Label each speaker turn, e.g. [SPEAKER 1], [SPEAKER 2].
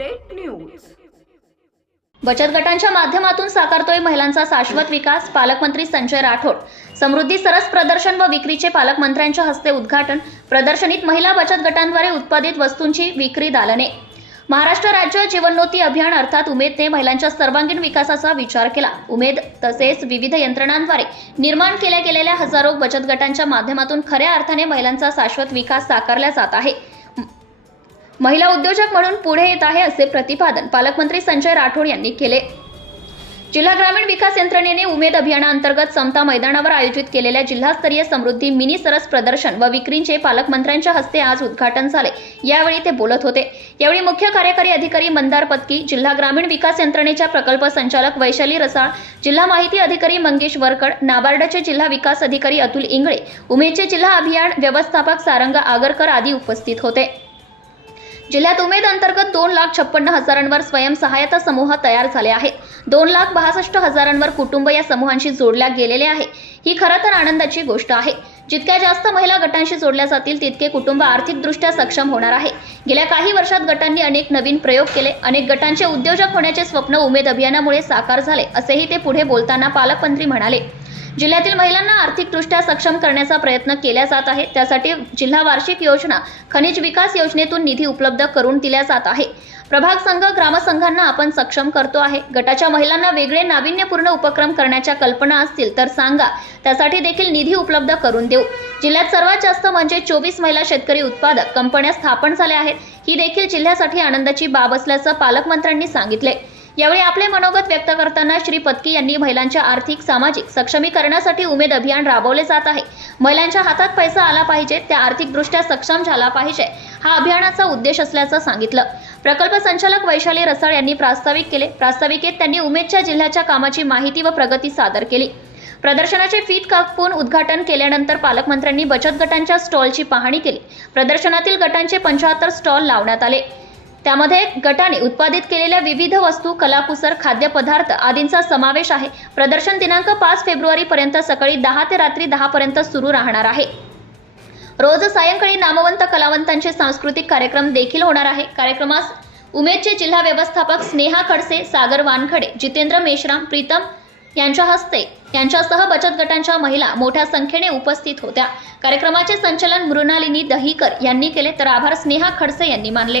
[SPEAKER 1] Update news
[SPEAKER 2] बचत गटांच्या माध्यमातून साकारतोय महिलांचा शाश्वत विकास पालकमंत्री संजय राठोड. समृद्धी सरस प्रदर्शन व विक्रीचे पालकमंत्र्यांच्या हस्ते उद्घाटन प्रदर्शनीत महिला बचत गटांद्वारे उत्पादित वस्तूंची विक्री दालने. महाराष्ट्र राज्य जीवनोती अभियान अर्थात उमेदने महिलांच्या सर्वांगीण विकासाचा विचार केला. उमेद तसेच विविध यंत्रणांद्वारे निर्माण केल्या गेलेल्या हजारो बचत गटांच्या माध्यमातून खऱ्या अर्थाने महिलांचा शाश्वत विकास साकारला जात आहे. महिला उद्योजक म्हणून पुढे येत आहे असे प्रतिपादन पालकमंत्री संजय राठोड यांनी केले. जिल्हा ग्रामीण विकास यंत्रणेने उमेद अभियानाअंतर्गत समता मैदानावर आयोजित केलेल्या जिल्हास्तरीय समृद्धी मिनी सरस प्रदर्शन व विक्रींचे पालकमंत्र्यांच्या हस्ते आज उद्घाटन झाले. यावेळी ते बोलत होते. यावेळी मुख्य कार्यकारी अधिकारी मंदार पत्की जिल्हा ग्रामीण विकास यंत्रणेच्या प्रकल्प संचालक वैशाली रसाळ जिल्हा माहिती अधिकारी मंगेश वरकड नाबार्डचे जिल्हा विकास अधिकारी अतुल इंगळे उमेदचे जिल्हा अभियान व्यवस्थापक सारंग आगरकर आदी उपस्थित होते. जिल्ह्यात उमेद अंतर्गत दोन लाख छप्पन्न हजारांवर स्वयंसहायता समूह तयार झाले आहेत. दोन लाख बासष्ट हजारांवर कुटुंब या समूहांशी जोडल्या गेलेले आहे. ही खरं तर आनंदाची गोष्ट आहे. जितक्या जास्त महिला गटांशी जोडल्या जातील तितके कुटुंब आर्थिकदृष्ट्या सक्षम होणार आहे. गेल्या काही वर्षात गटांनी अनेक नवीन प्रयोग केले. अनेक गटांचे उद्योजक होण्याचे स्वप्न उमेद अभियानामुळे साकार झाले असेही ते पुढे बोलताना पालकमंत्री म्हणाले. जिल्ह्यातील महिलांना आर्थिकदृष्ट्या सक्षम करण्याचा प्रयत्न केला जात आहे. त्यासाठी जिल्हा वार्षिक योजना खनिज विकास योजनेतून निधी उपलब्ध करून दिल्या जात आहे. प्रभाग संघ ग्रामसंघांना आपण सक्षम करतो आहे. गटाच्या महिलांना वेगळे नाविन्यपूर्ण उपक्रम करण्याच्या कल्पना असतील तर सांगा. त्यासाठी देखील निधी उपलब्ध करून देऊ. जिल्ह्यात सर्वात जास्त म्हणजे चोवीस महिला शेतकरी उत्पादक कंपन्या स्थापन झाल्या आहेत. ही देखील जिल्ह्यासाठी आनंदाची बाब असल्याचं पालकमंत्र्यांनी सांगितले यावेळी आपले मनोगत व्यक्त करताना श्री पत्की यांनी महिलांच्या आर्थिक सामाजिक सक्षमीकरणासाठी उमेद अभियान राबवले जात आहे. महिलांच्या हातात पैसा आला पाहिजे त्या आर्थिकदृष्ट्या सक्षम झाला पाहिजे हा अभियानाचा उद्देश असल्याचं सांगितलं. प्रकल्प संचालक वैशाली रसाळ यांनी प्रास्ताविक केले. प्रास्ताविकेत त्यांनी उमेदच्या जिल्ह्याच्या कामाची माहिती व प्रगती सादर केली. प्रदर्शनाचे फीत कापून उद्घाटन केल्यानंतर पालकमंत्र्यांनी बचत गटांच्या स्टॉलची पाहणी केली. प्रदर्शनातील गटांचे पंच्याहत्तर स्टॉल लावण्यात आले. त्यामध्ये गटाने उत्पादित केलेल्या विविध वस्तू कलाकुसर खाद्यपदार्थ आदींचा समावेश आहे. प्रदर्शन दिनांक पाच फेब्रुवारी पर्यंत सकाळी दहा ते रात्री दहा पर्यंत सुरू राहणार आहे. रोज सायंकाळी नामवंत कलावंतांचे सांस्कृतिक कार्यक्रम देखील होणार आहे. कार्यक्रमास उमेदचे जिल्हा व्यवस्थापक स्नेहा खडसे सागर वानखडे जितेंद्र मेश्राम प्रीतम यांच्या हस्ते यांच्यासह बचत गटांच्या महिला मोठ्या संख्येने उपस्थित होत्या. कार्यक्रमाचे संचलन मृणालिनी दहीकर यांनी केले तर आभार स्नेहा खडसे यांनी मानले.